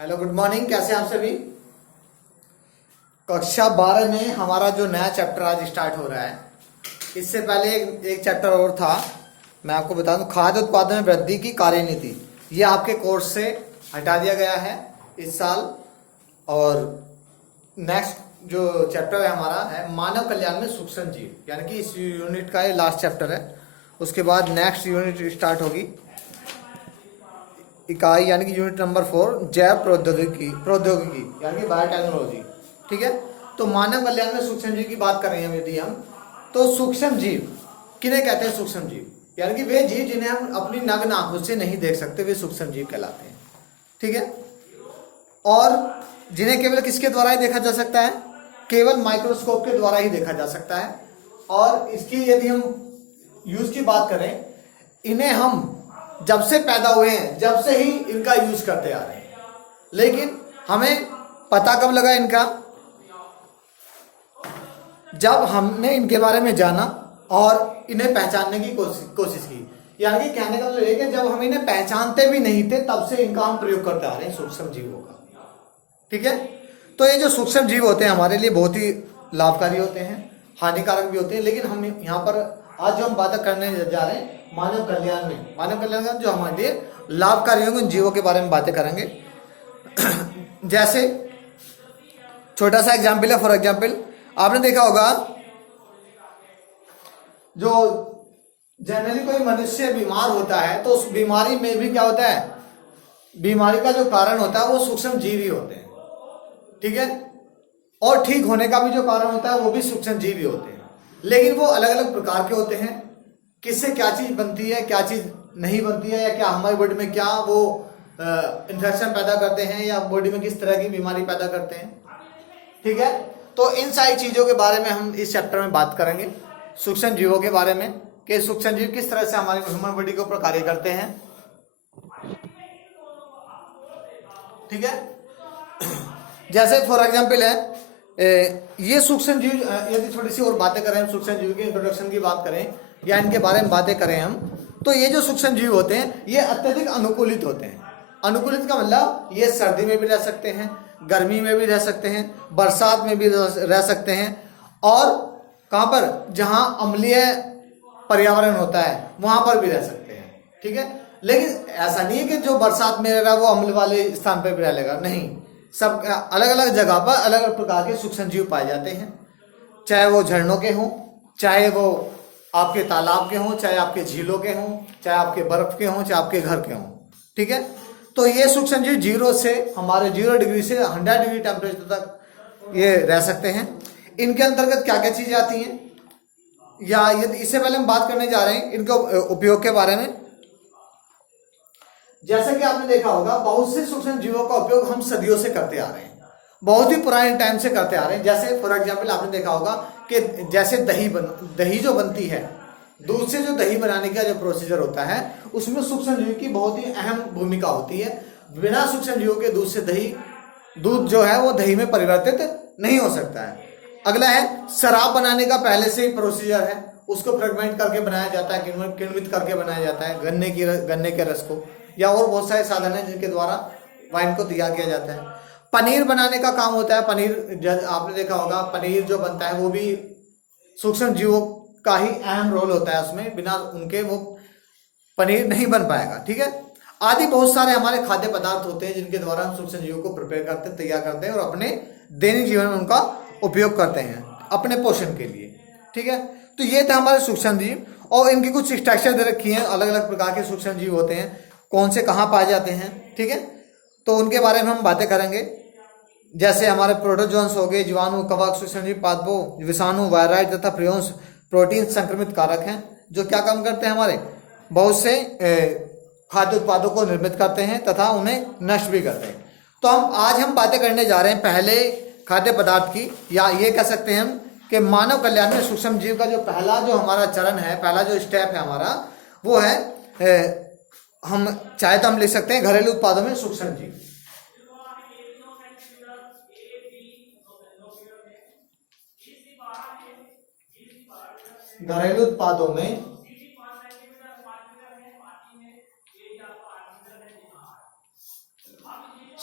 Hello, good morning. कैसे हैं आप सभी। कक्षा 12 में हमारा जो नया चैप्टर आज स्टार्ट हो रहा है, इससे पहले एक चैप्टर और था। मैं आपको बता दूं, खाद्य उत्पादन में वृद्धि की कार्यनीति। ये आपके कोर्स से हटा दिया गया है इस साल। और नेक्स्ट जो चैप्टर है हमारा है मानव कल्याण में सूक्ष्म जीव, यानी कि इस यूनिट का ये लास्ट चैप्टर है। उसके बाद नेक्स्ट यूनिट स्टार्ट होगी, इकाई यानी कि यूनिट नंबर 4, जैव प्रौद्योगिकी यानी कि बायोटेक्नोलॉजी। ठीक है। तो मानव कल्याण में सूक्ष्म जीव की बात कर रहे हैं यदि हम, तो सूक्ष्म जीव किन्हें कहते हैं? सूक्ष्म जीव यानी कि वे जीव जिन्हें हम अपनी नग्न आंखों से नहीं देख सकते, वे सूक्ष्म जीव कहलाते हैं। ठीक है। और जिन्हें केवल किसके द्वारा ही देखा जा सकता है? केवल माइक्रोस्कोप के द्वारा ही देखा जा सकता है। और इसकी यदि हम यूज की बात करें, इन्हें हम जब से पैदा हुए हैं, जब से ही इनका यूज करते आ रहे हैं। लेकिन हमें पता कब लगा इनका? जब हमने इनके बारे में जाना और इन्हें पहचानने की कोशिश की। यानी कि कहने का मतलब ये कि जब हम इन्हें पहचानते भी नहीं थे, तब से इनका हम प्रयोग करते आ रहे हैं, सूक्ष्म जीवों का। ठीक है। तो ये जो सूक्ष्म जीव होते हैं हमारे लिए बहुत ही लाभकारी होते हैं, हानिकारक भी होते हैं। लेकिन हम यहाँ पर आज जो हम बातें करने जा रहे हैं मानव कल्याण में, मानव कल्याण में जो हमारे लिए लाभकारी होंगे उन जीवों के बारे में बातें करेंगे। जैसे छोटा सा एग्जाम्पल है। फॉर एग्जाम्पल, आपने देखा होगा जो जनरली कोई मनुष्य बीमार होता है तो उस बीमारी में भी क्या होता है? बीमारी का जो कारण होता है वो सूक्ष्म जीव ही होते हैं। ठीक है। और ठीक होने का भी जो कारण होता है वो भी सूक्ष्म जीव ही होते हैं। लेकिन वो अलग अलग प्रकार के होते हैं। किससे क्या चीज बनती है, क्या चीज नहीं बनती है, या क्या हमारी बॉडी में क्या वो इन्फेक्शन पैदा करते हैं, या बॉडी में किस तरह की बीमारी पैदा करते हैं। ठीक है। तो इन सारी चीजों के बारे में हम इस चैप्टर में बात करेंगे, सूक्ष्म जीवों के बारे में, कि सूक्ष्म जीव किस तरह से हमारी ह्यूमन बॉडी के ऊपर कार्य करते हैं। ठीक है। जैसे फॉर एग्जाम्पल है ये सूक्ष्म जीव, यदि थोड़ी सी और बातें करें, सूक्ष्म जीव की इंट्रोडक्शन की बात करें या इनके बारे में बातें करें हम, तो ये जो सूक्ष्म जीव होते हैं ये अत्यधिक अनुकूलित होते हैं। अनुकूलित का मतलब ये सर्दी में भी रह सकते हैं, गर्मी में भी रह सकते हैं, बरसात में भी रह सकते हैं, और कहाँ पर? जहां अम्लीय पर्यावरण होता है वहां पर भी रह सकते हैं। ठीक है। लेकिन ऐसा नहीं है कि जो बरसात में रह रहा है वो अम्ल वाले स्थान पर भी रह लेगा, नहीं। सब अलग अलग जगह पर अलग अलग प्रकार के सूक्ष्म जीव पाए जाते हैं, चाहे वो झरनों के हों, चाहे वो आपके तालाब के हों, चाहे आपके झीलों के हों, चाहे आपके बर्फ के हों, चाहे आपके घर के हों। ठीक है। तो ये सूक्ष्म जीव 0 से हमारे 0 डिग्री से 100 डिग्री टेम्परेचर तक ये रह सकते हैं। इनके अंतर्गत क्या क्या चीजें आती हैं, या यदि इससे पहले हम बात करने जा रहे हैं इनके उपयोग के बारे में। जैसा कि आपने देखा होगा, बहुत से सूक्ष्म जीवों का उपयोग हम सदियों से करते आ रहे हैं, बहुत ही पुराने टाइम से करते आ रहे हैं। जैसे फॉर एग्जांपल आपने देखा होगा कि जैसे दही जो बनती है, दूध से जो दही बनाने का जो प्रोसीजर होता है, उसमें सूक्ष्म जीव की बहुत ही अहम भूमिका होती है। बिना सूक्ष्म जीवों के दूध जो है वो दही में परिवर्तित नहीं हो सकता है। अगला है शराब बनाने का पहले से ही प्रोसीजर है, उसको फ्रेगमेंट करके बनाया जाता है, किण्वित करके बनाया जाता है, गन्ने के रस को, या और बहुत सारे साधन हैं जिनके द्वारा वाइन को तैयार किया जाता है। पनीर बनाने का काम होता है। पनीर आपने देखा होगा, पनीर जो बनता है वो भी सूक्ष्म जीवों का ही अहम रोल होता है उसमें, बिना उनके वो पनीर नहीं बन पाएगा। ठीक है। आदि बहुत सारे हमारे खाद्य पदार्थ होते हैं जिनके द्वारा हम सूक्ष्म जीवों को प्रिपेयर करते हैं, तैयार करते हैं, और अपने दैनिक जीवन में उनका उपयोग करते हैं अपने पोषण के लिए। ठीक है। तो ये थे हमारे सूक्ष्म जीव, और इनकी कुछ स्ट्रक्चर दे रखी है। अलग अलग प्रकार के सूक्ष्म जीव होते हैं, कौन से कहाँ पाए जाते हैं। ठीक है। तो उनके बारे में हम बातें करेंगे। जैसे हमारे प्रोटोजोन्स हो गए, जीवाणु, कवक, सूक्ष्मजीव, पादपों, विषाणु, वायराइड तथा प्रियोन्स प्रोटीन संक्रमित कारक हैं, जो क्या काम करते हैं? हमारे बहुत से खाद्य उत्पादों को निर्मित करते हैं तथा उन्हें नष्ट भी करते हैं। तो आज हम बातें करने जा रहे हैं पहले खाद्य पदार्थ की, या ये कह सकते हैं हम कि मानव कल्याण में सूक्ष्म जीव का जो पहला जो हमारा चरण है, पहला जो स्टेप है हमारा, वो है हम चाहे तो हम लिख सकते हैं घरेलू उत्पादों में सूक्ष्म जीव। घरेलू उत्पादों में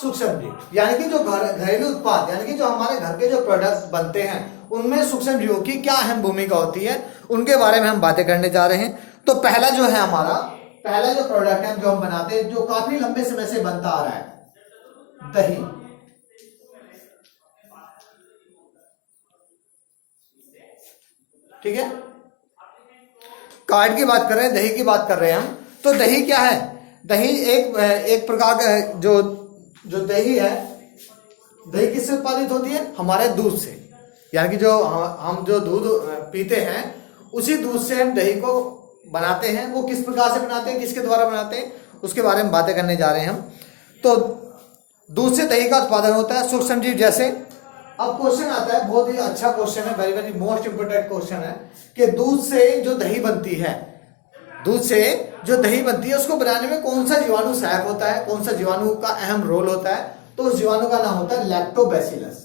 सूक्ष्म जीव यानी कि जो घरेलू उत्पाद यानी कि जो हमारे घर के जो प्रोडक्ट बनते हैं उनमें सूक्ष्म जीवों की क्या अहम भूमिका होती है, उनके बारे में हम बातें करने जा रहे हैं। तो पहला जो है हमारा पहला जो प्रोडक्ट है जो हम बनाते हैं, जो काफी लंबे समय से बनता आ रहा है, दही। ठीक है, कार्ड की बात कर रहे हैं, दही की बात कर रहे हैं हम। तो दही क्या है? दही एक प्रकार का जो दही है, दही किससे उत्पादित होती है? हमारे दूध से। यानी कि जो हम जो दूध पीते हैं उसी दूध से हम दही को बनाते हैं। वो किस प्रकार से बनाते हैं, किसके द्वारा बनाते हैं, उसके बारे में बातें करने जा रहे हैं हम। तो दूध से दही का उत्पादन होता है सूक्ष्म जीव जैसे। अब क्वेश्चन आता है, बहुत ही अच्छा क्वेश्चन है, very very most important question है कि दूध से जो दही बनती है, दूध से जो दही बनती है उसको बनाने में कौन सा जीवाणु सहायक होता है, कौन सा जीवाणु का अहम रोल होता है? तो उस जीवाणु का नाम होता है लैक्टोबैसिलस।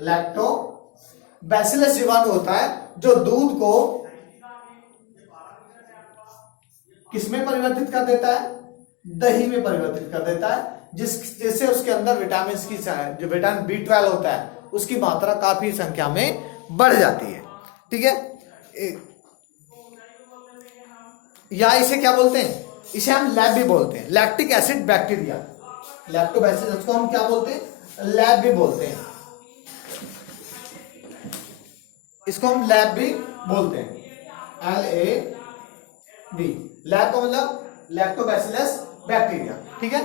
लैक्टोबैसिलस जीवाणु होता है जो दूध को किसमें परिवर्तित कर देता है? दही में परिवर्तित कर देता है, जिससे उसके अंदर विटामिन की जो विटामिन B12 होता है उसकी मात्रा काफी संख्या में बढ़ जाती है। ठीक है, या इसे क्या बोलते हैं? इसे हम लैब भी बोलते हैं, लैक्टिक एसिड बैक्टीरिया। लैक्टोबैसिलस को हम क्या बोलते हैं? लैब भी बोलते हैं, इसको हम लैब भी बोलते हैं, LAB। लैब का मतलब लैक्टोबैसिलस बैक्टीरिया। ठीक है,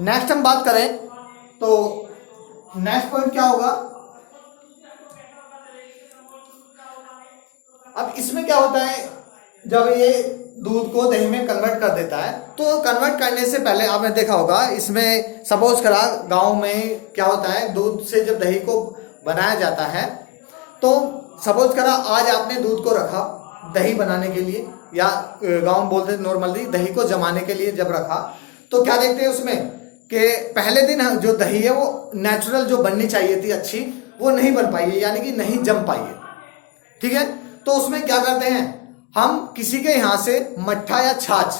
नेक्स्ट हम बात करें तो नेक्स्ट पॉइंट क्या होगा? अब इसमें क्या होता है, जब ये दूध को दही में कन्वर्ट कर देता है, तो कन्वर्ट करने से पहले आपने देखा होगा, इसमें सपोज करा गांव में क्या होता है, दूध से जब दही को बनाया जाता है तो सपोज करा आज आपने दूध को रखा दही बनाने के लिए, या गांव में बोलते नॉर्मली दही को जमाने के लिए जब रखा, तो क्या देखते हैं उसमें कि पहले दिन जो दही है वो नेचुरल जो बननी चाहिए थी अच्छी, वो नहीं बन पाई है, यानी कि नहीं जम पाई है। ठीक है, तो उसमें क्या करते हैं, हम किसी के यहां से मट्ठा या छाछ,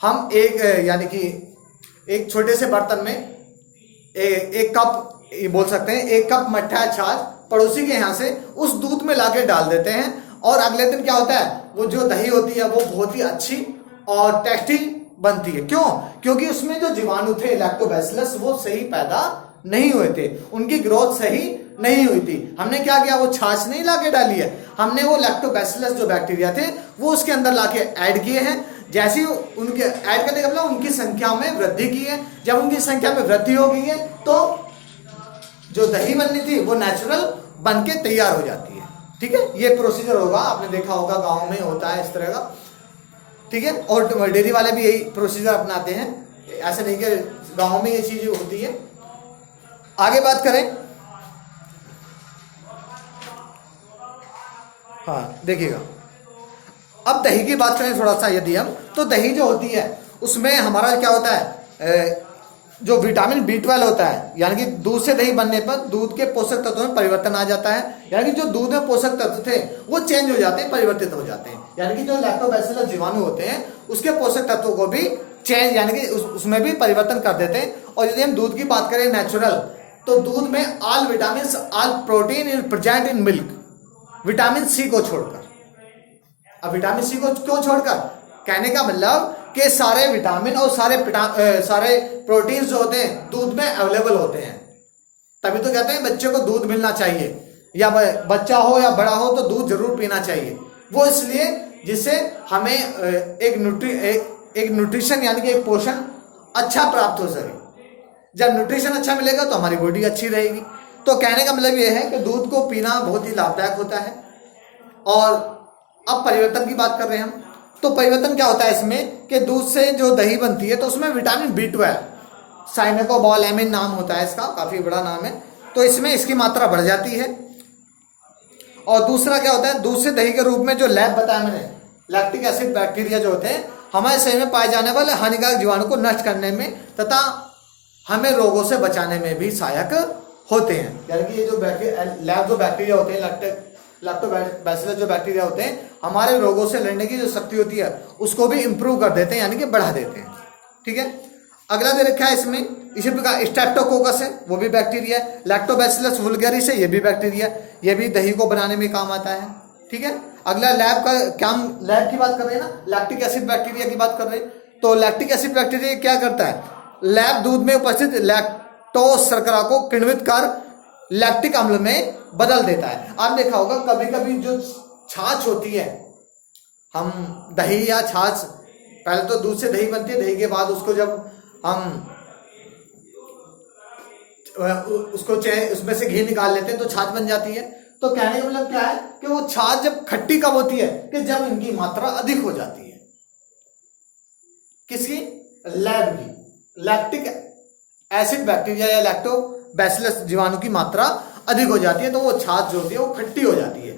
हम एक यानी कि एक छोटे से बर्तन में एक कप, ये बोल सकते हैं एक कप मट्ठा या छाछ पड़ोसी के यहां से उस दूध में लाके डाल देते हैं, और अगले दिन क्या होता है, वो जो दही होती है वो बहुत ही अच्छी और टेस्टी बनती है। क्यों? क्योंकि उसमें जो जीवाणु थे लैक्टोबैसिलस वो सही पैदा नहीं हुए थे, उनकी ग्रोथ सही नहीं हुई थी। हमने क्या किया, वो छाछ नहीं लाके डाली है, हमने वो लैक्टोबैसिलस जो बैक्टीरिया थे वो उसके अंदर लाके ऐड किए हैं। जैसे ही उनके ऐड करने का मतलब उनकी संख्या में वृद्धि की है। जब उनकी संख्या में वृद्धि हो गई है तो जो दही बननी थी वो नेचुरल बन के तैयार हो जाती है। ठीक है, ये प्रोसीजर होगा, आपने देखा होगा गाँव में होता है इस तरह का। ठीक है, और डेयरी वाले भी यही प्रोसीजर अपनाते हैं, ऐसे नहीं कि गाँव में ये चीज होती है। आगे बात करें, हाँ देखिएगा, अब दही की बात करें थोड़ा सा यदि हम, तो दही जो होती है उसमें हमारा क्या होता है, जो विटामिन B12 होता है, यानी कि दूध से दही बनने पर दूध के पोषक तत्वों में परिवर्तन आ जाता है, यानी कि जो दूध में पोषक तत्व थे वो चेंज हो जाते हैं, परिवर्तित हो जाते हैं, यानी कि जो लैक्टोबैसिलस जीवाणु होते हैं उसके पोषक तत्वों को भी चेंज यानी कि उसमें भी परिवर्तन कर देते हैं। और यदि हम दूध की बात करें नेचुरल, तो दूध में all vitamin all protein in present in milk, vitamin C को छोड़कर। अब विटामिन C को क्यों छोड़कर? कहने का मतलब कि सारे विटामिन और सारे प्रोटीन जो होते हैं दूध में अवेलेबल होते हैं। तभी तो कहते हैं बच्चे को दूध मिलना चाहिए, या बच्चा हो या बड़ा हो तो दूध जरूर पीना चाहिए। वो इसलिए जिससे हमें एक न्यूट्रिशन यानी कि एक पोषण अच्छा प्राप्त हो सके। जब न्यूट्रिशन अच्छा मिलेगा तो हमारी बॉडी अच्छी रहेगी। तो कहने का मतलब ये है कि दूध को पीना बहुत ही लाभदायक होता है। और अब परिवर्तन की बात कर रहे हैं हम, तो परिवर्तन क्या होता है इसमें कि दूध से जो दही बनती है तो उसमें विटामिन B12, साइनोकोबालामिन नाम होता है इसका, काफी बड़ा नाम है, तो इसमें इसकी मात्रा बढ़ जाती है। और दूसरा क्या होता है, दूध से दही के रूप में जो लैब बताया मैंने, लैक्टिक एसिड बैक्टीरिया जो होते हैं हमारे शरीर में पाए जाने वाले हानिकारक जीवाणु को नष्ट करने में तथा हमें रोगों से बचाने में भी सहायक होते हैं। यानी कि ये जो लैब जो बैक्टीरिया होते हैं लैक्टोबैसिलस जो बैक्टीरिया होते हैं हमारे रोगों से लड़ने की जो शक्ति होती है उसको भी इंप्रूव कर देते हैं, यानी कि बढ़ा देते हैं। ठीक है, अगला दे रखा है इसमें इसी प्रकार स्ट्रेप्टोकोकस है, वो भी बैक्टीरिया है। लैक्टोबैसिलस वुल्गरिस है, ये भी बैक्टीरिया, ये भी दही को बनाने में काम आता है। ठीक है, अगला लैब का क्या, हम लैब की बात कर रहे हैं ना, लैक्टिक एसिड बैक्टीरिया की बात कर रहे हैं। तो लैक्टिक एसिड बैक्टीरिया क्या करता है, लैब दूध में उपस्थित लैक्टोज शर्करा को किण्वित कर लैक्टिक अम्ल में बदल देता है। आप देखा होगा कभी कभी जो छाछ होती है, हम दही या छाछ, पहले तो दूध से दही बनती है, दही के बाद उसको जब हम उसको उसमें से घी निकाल लेते हैं तो छाछ बन जाती है। तो कहने का मतलब क्या है कि वो छाछ जब खट्टी कब होती है, कि जब इनकी मात्रा अधिक हो जाती है। किसकी, लैब की। लैक्टिक एसिड बैक्टीरिया या लैक्टोबैसिलस जीवाणु की मात्रा अधिक हो जाती है तो वो छाछ जो होती है वो खट्टी हो जाती है।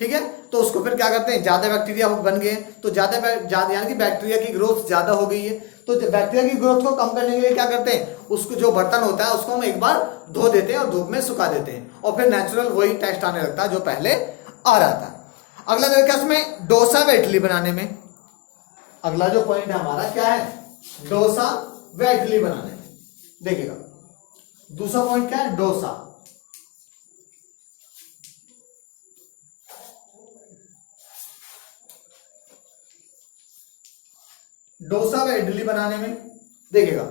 ठीक है, तो उसको फिर क्या करते हैं, ज्यादा बैक्टीरिया बन गए तो ज्यादा यानी कि बैक्टीरिया की ग्रोथ ज्यादा हो गई है, तो बैक्टीरिया की ग्रोथ को कम करने के लिए क्या करते हैं, उसको जो बर्तन होता है उसको हम एक बार धो देते हैं और धूप में सुखा देते हैं और फिर नेचुरल वही टेस्ट आने लगता है जो पहले आ रहा था। अगला देखा इसमें डोसा व इडली बनाने में, अगला जो पॉइंट है हमारा क्या है, डोसा व इडली बनाने में। देखिएगा दूसरा पॉइंट क्या है, डोसा। डोसा व इडली बनाने में देखिएगा,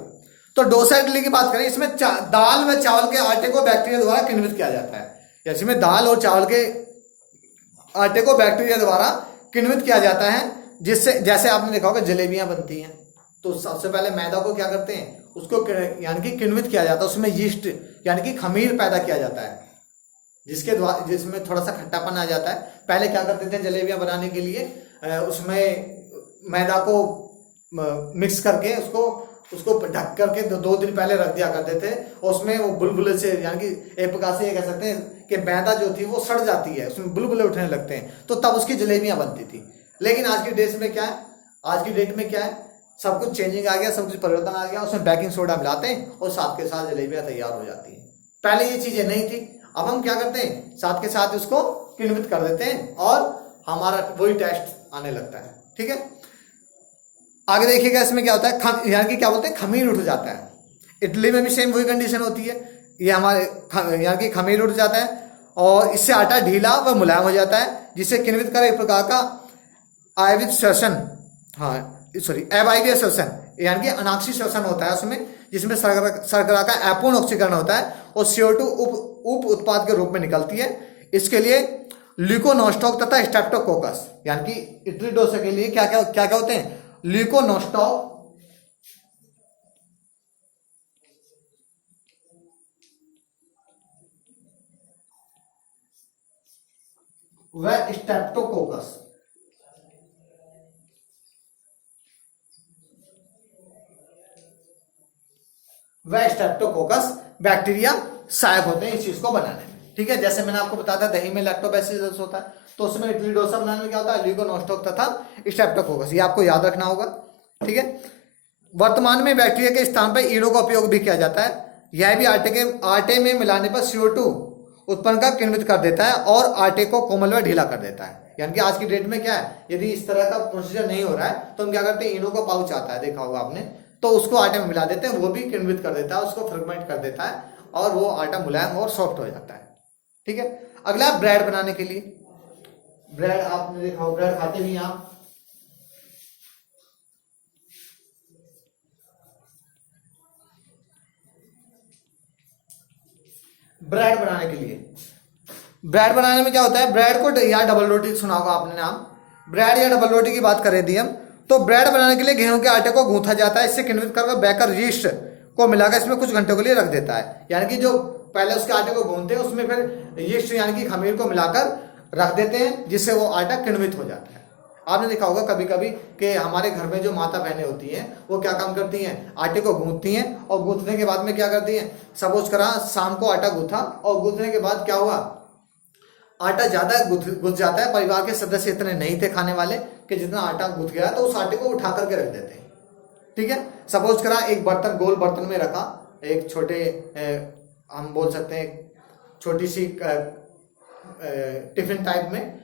तो डोसा इडली की बात करें, इसमें दाल व चावल के आटे को बैक्टीरिया द्वारा किण्वित किया जाता है। जैसे में दाल और चावल के आटे को बैक्टीरिया द्वारा किण्वित किया जाता है, जिससे जैसे आपने देखा होगा जलेबियां बनती हैं, तो सबसे पहले मैदा को क्या करते हैं, उसको यानी कि किण्वित किया जाता है, उसमें यीस्ट यानी कि खमीर पैदा किया जाता है, जिसके द्वारा जिसमें थोड़ा सा खट्टापन आ जाता है। पहले क्या करते थे जलेबियां बनाने के लिए, उसमें मैदा को मिक्स करके उसको ढक करके 2 दिन पहले रख दिया करते थे, और उसमें वो बुलबुले से, यानी कि एक प्रकार से ये कह सकते हैं कि मैदा जो थी वो सड़ जाती है, उसमें बुलबुले उठने लगते हैं, तो तब उसकी जलेबियां बनती थी। लेकिन आज की डेट में क्या है, आज की डेट में क्या है, सब कुछ चेंजिंग आ गया, सब कुछ परिवर्तन आ गया, उसमें बेकिंग सोडा मिलाते हैं और साथ के साथ जलेबियां तैयार हो जाती हैं। पहले ये चीजें नहीं थी, अब हम क्या करते हैं, साथ के साथ उसको किण्वित कर देते हैं और हमारा वही टेस्ट आने लगता है। ठीक है, आगे देखिएगा इसमें क्या होता है, यानी कि क्या बोलते हैं, खमीर उठ जाता है। इडली में भी सेम वही कंडीशन होती है, ये हमारे यानी कि खमीर उठ जाता है और इससे आटा ढीला व मुलायम हो जाता है, जिससे किण्वित कर एक प्रकार का आयवित श्वसन, एवाइवीय श्वसन यानी कि अनाक्षी श्वसन होता है उसमें, जिसमें शर्करा का अपूर्ण ऑक्सीकरण होता है और CO2 उप उत्पाद के रूप में निकलती है। इसके लिए ल्यूकोनोस्टॉक तथा स्ट्रेप्टोकोकस, यानी कि इडली डोसा के लिए क्या क्या होते हैं, ल्यूकोनोस्टॉक व स्ट्रेप्टोकोकस, वह स्ट्रेप्टोकोकस बैक्टीरिया सहायक होते हैं इस चीज को बनाने में। ठीक है, जैसे मैंने आपको बताया था दही में लैक्टोबैसिलस होता है, तो उसमें इडली डोसा बनाने में क्या होता है, ल्यूकोनोस्टॉक तथा स्ट्रेप्टोकोकस, ये आपको याद रखना होगा। ठीक है, वर्तमान में बैक्टीरिया के स्थान पर इनो का उपयोग भी किया जाता है। यह भी आटे में मिलाने पर CO2 उत्पन्न का किण्वित कर देता है और आटे को कोमल व ढीला कर देता है। यानी कि आज की डेट में क्या है, यदि इस तरह का प्रोसीजर नहीं हो रहा है तो हम क्या करते हैं, इनो का पाउच आता है, देखा होगा आपने, तो उसको आटे में मिला देते हैं, वो भी किण्वित कर देता है, उसको फर्मेंट कर देता है और वो आटा मुलायम और सॉफ्ट हो जाता है। ठीक है, अगला ब्रेड बनाने के लिए, ब्रेड आपने देखा होगा, ब्रेड खाते भी आप, ब्रेड बनाने के लिए, ब्रेड बनाने में क्या होता है, ब्रेड को या डबल रोटी सुना होगा आपने नाम, ब्रेड या डबल रोटी की बात करें थी हम, तो ब्रेड बनाने के लिए गेहूं के आटे को गूंथा जाता है, इससे किण्वित कर बेकर यीस्ट को मिलाकर इसमें कुछ घंटों के लिए रख देता है। यानी कि जो पहले उसके आटे को गूंथते हैं उसमें फिर यीस्ट यानी कि खमीर को मिलाकर रख देते हैं, जिससे वो आटा किण्वित हो जाता है। आपने देखा होगा कभी कभी कि हमारे घर में जो माता बहनें होती हैं वो क्या काम करती हैं, आटे को गूंथती हैं और गूंथने के बाद में क्या करती हैं, सपोज करा शाम को आटा गूंथा और गूंथने के बाद क्या हुआ, आटा ज्यादा गुथ जाता है, परिवार के सदस्य इतने नहीं थे खाने वाले कि जितना आटा गुथ गया, तो उस आटे को उठा करके रख देते हैं। ठीक है, सपोज करा एक बर्तन, गोल बर्तन में रखा, एक छोटे हम बोल सकते हैं छोटी सी टिफिन टाइप में,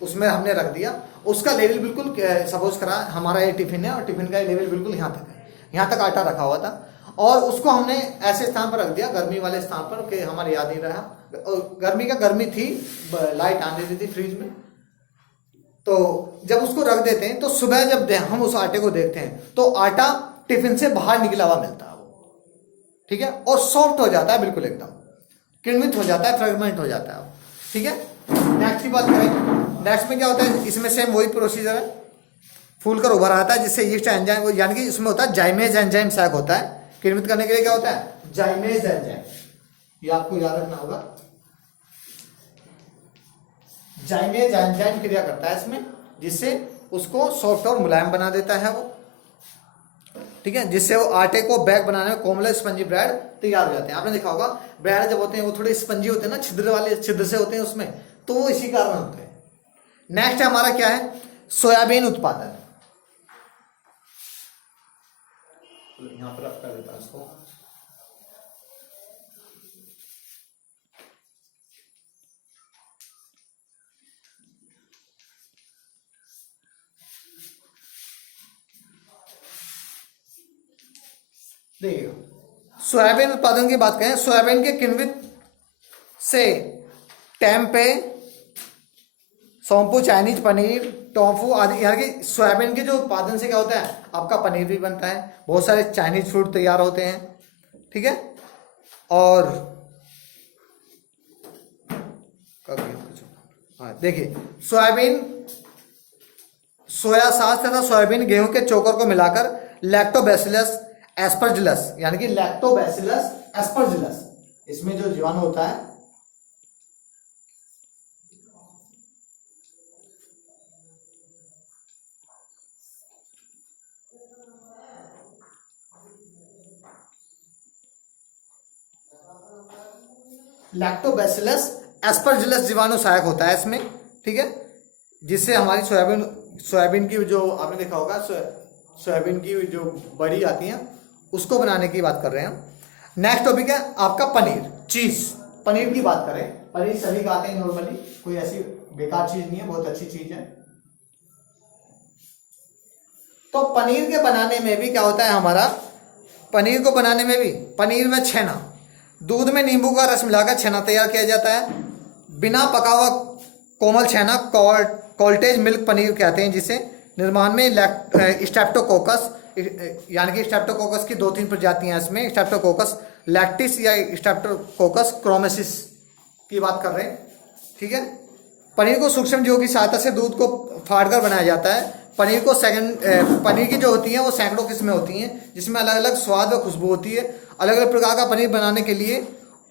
उसमें हमने रख दिया। उसका लेवल बिल्कुल, सपोज करा हमारा ये टिफिन है और टिफिन का लेवल बिल्कुल यहाँ तक है, यहाँ तक आटा रखा हुआ था, और उसको हमने ऐसे स्थान पर रख दिया, गर्मी वाले स्थान पर, कि हमारे याद नहीं रहा, गर्मी थी, लाइट आने दी थी फ्रिज में। तो जब उसको रख देते हैं तो सुबह जब हम उस आटे को देखते हैं तो आटा टिफिन से बाहर निकला हुआ मिलता है वो, ठीक है, और सॉफ्ट हो जाता है, बिल्कुल एकदम किण्वित हो जाता है, फ्रेगमेंट हो जाता है, ठीक है। नेक्स्ट की बात करें, नेक्स्ट में क्या होता है, इसमें सेम वही प्रोसीजर है, फूल कर उभर आता है, जिससे यीस्ट एंजाइम, यानी कि इसमें होता है जाइमेज एंजाइम सैक होता है, किण्वित करने के लिए क्या होता है, जाइमेज एंजाइम, ये आपको याद रखना होगा। जाइमेज एंजाइम क्रिया करता है इसमें, जिससे उसको सॉफ्ट और मुलायम बना देता है वो, ठीक है, जिससे वो आटे को बैग बनाने में कोमल स्पंजी ब्रेड तैयार हो जाते हैं। आपने देखा होगा ब्रेड जब होते हैं वो थोड़े स्पंजी होते हैं ना, छिद्र वाले, छिद्र से होते हैं उसमें, तो वो इसी कारण होते हैं। नेक्स्ट हमारा क्या है, सोयाबीन उत्पादन। यहां पर रख कर देता हूं इसको। देखिए, सोयाबीन उत्पादन की बात करें, सोयाबीन के किण्वित से tempeh, Sompu, Chinese paneer, tofu आदि, यानी कि सोयाबीन के जो उत्पादन से क्या होता है, आपका पनीर भी बनता है, बहुत सारे चाइनीज फूड तैयार होते हैं, ठीक है। और देखिए, सोयाबीन, सोया सॉस तथा सोयाबीन गेहूं के चोकर को मिलाकर लैक्टोबैसिलस एस्परजिलस, यानी कि लैक्टोबैसिलस एस्परजिलस, इसमें जो जीवाणु होता है, लैक्टोबैसिलस एस्परजिलस जीवाणु सहायक होता है इसमें, ठीक है, जिससे हमारी सोयाबीन की जो आपने देखा होगा, सोयाबीन की जो बड़ी आती है उसको बनाने की बात कर रहे हैं। नेक्स्ट टॉपिक है आपका पनीर, चीज। पनीर की बात करें, पनीर सभी खाते हैं नॉर्मली, कोई ऐसी बेकार चीज नहीं है, बहुत अच्छी चीज है। तो पनीर के बनाने में भी क्या होता है हमारा, पनीर को बनाने में भी, पनीर में छेना, दूध में नींबू का रस मिलाकर छेना तैयार किया जाता है। बिना पका हुआ कोमल छेना कॉल्टेज मिल्क पनीर कहते हैं, जिसे निर्माण में स्ट्रेप्टोकोकस, यानी कि स्ट्रेप्टोकोकस की 2-3 प्रजातियां हैं इसमें, स्ट्रेप्टोकोकस लैक्टिस या स्ट्रेप्टोकोकस क्रोमेसिस की बात कर रहे हैं, ठीक है। पनीर को सूक्ष्म जीवों की सहायता से दूध को फाड़कर बनाया जाता है। पनीर को पनीर की जो होती है वो सैकड़ों किस्में होती हैं, जिसमें अलग अलग स्वाद व खुशबू होती है। अलग अलग प्रकार का पनीर बनाने के लिए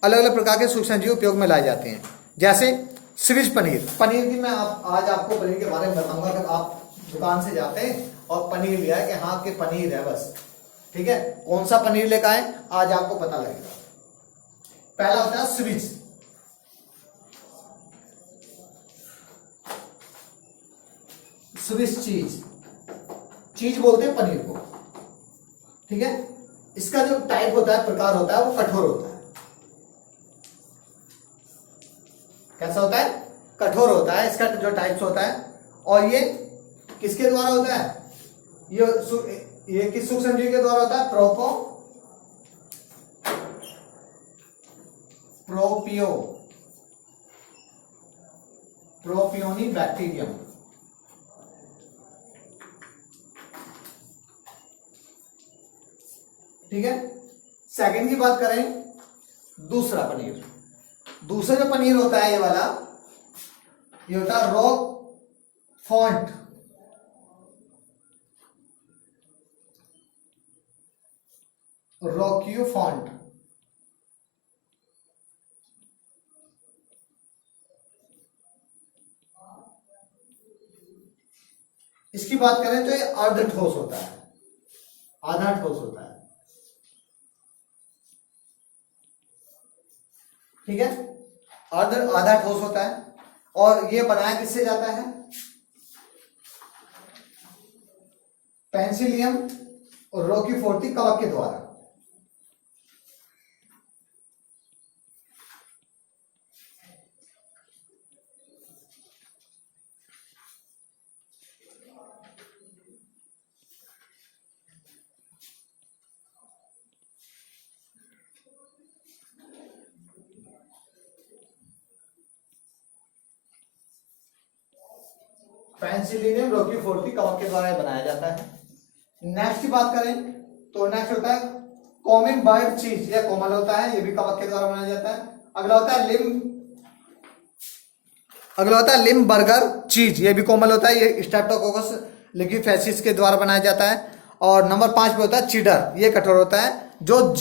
अलग अलग प्रकार के सूक्ष्म जीव उपयोग में लाए जाते हैं, जैसे स्विज पनीर। पनीर की मैं आज आपको पनीर के बारे में बताऊंगा। अगर आप दुकान से जाते हैं और पनीर लिया है कि हाँ कि पनीर है बस, ठीक है, कौन सा पनीर लेकर आए आज आपको पता लगेगा। पहला होता है स्विज, स्विस चीज, चीज बोलते हैं पनीर को, ठीक है। इसका जो टाइप होता है, प्रकार होता है, वो कठोर होता है। कैसा होता है, कठोर होता है इसका जो टाइप्स होता है। और ये किसके द्वारा होता है, ये किस सूक्ष्म जीव के द्वारा होता है, प्रोपियोनी बैक्टीरियम, ठीक है। सेकंड की बात करें, दूसरा पनीर, दूसरा जो पनीर होता है ये वाला, ये होता है रॉक फॉन्ट, रॉक्यू फॉन्ट, इसकी बात करें तो ये अर्ध ठोस होता है, आधा ठोस होता है, ठीक है, आधा ठोस होता है। और ये बनाया किससे जाता है, पेंसिलियम और रोक्यूफोर्टी कवक के द्वारा, पेनिसिलियम रोक्यूफोर्टी कवक के द्वारा बनाया जाता है। नेक्स्ट की बात करें तो नेक्स्ट होता है कॉमन बर्ड चीज, यह कोमल होता है, यह भी कवक के द्वारा बनाया जाता है। अगला होता है लिम्बर्गर चीज, यह भी कोमल होता है, ये स्ट्रेप्टोकोकस लिक्विफेसिस के द्वारा बनाया जाता है। और नंबर 5 पे होता है चीडर, ये कठोर होता है, जो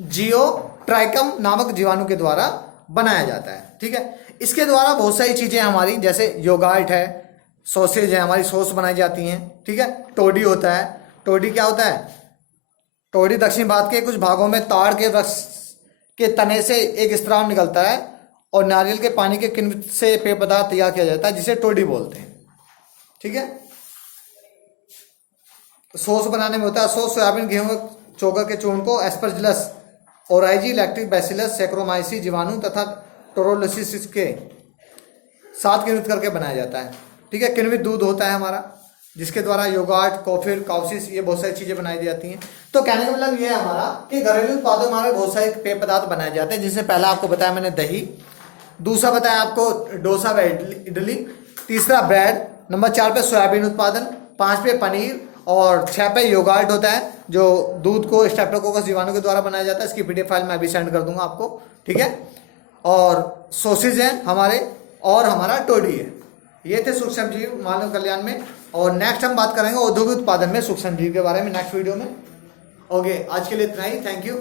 जियोट्राइकम नामक जीवाणु के द्वारा बनाया जाता है। ठीक है, इसके द्वारा बहुत सारी चीजें हमारी, जैसे योगार्ट है, सॉसेज है, हमारी सॉस बनाई जाती हैं। ठीक है, टोडी होता है। टोडी क्या होता है? टोडी दक्षिण भारत के कुछ भागों में ताड़ के वृक्ष के तने से एक स्राव निकलता है और नारियल के पानी के किण्व से पेय पदार्थ तैयार किया जाता है, जिसे टोडी बोलते हैं। ठीक है, सॉस बनाने में होता है सॉस सोयाबीन, गेहूं, चोकर के चूर्ण को एस्परजिलस, ओराइजी, लैक्टिक बैसिलस, सैक्रोमाइसी जीवाणु तथा टोरोलिसिस के साथ किण्वित करके बनाया जाता है। ठीक है, किण्वित दूध होता है हमारा, जिसके द्वारा योगार्ट, कॉफिर, काउसिस, ये बहुत सारी चीजें बनाई जाती हैं। तो कहने का मतलब ये है हमारा कि घरेलू उत्पादों में हमारे बहुत सारे पेय पदार्थ बनाए जाते हैं, जिससे पहला आपको बताया मैंने दही, दूसरा बताया आपको डोसा व इडली, तीसरा ब्रेड, नंबर 4 पे सोयाबीन उत्पादन, 5 पे पनीर और 6 पे योगार्ट होता है, जो दूध को स्ट्रेप्टोकोकस जीवाणु के द्वारा बनाया जाता है। इसकी पीडीएफ फाइल मैं अभी सेंड कर दूंगा आपको। ठीक है, और सोसेज हैं हमारे, और हमारा टोडी है। ये थे सूक्ष्म जीव मानव कल्याण में, और नेक्स्ट हम बात करेंगे औद्योगिक उत्पादन में सूक्ष्म जीव के बारे में नेक्स्ट वीडियो में। ओके, आज के लिए इतना ही, थैंक यू।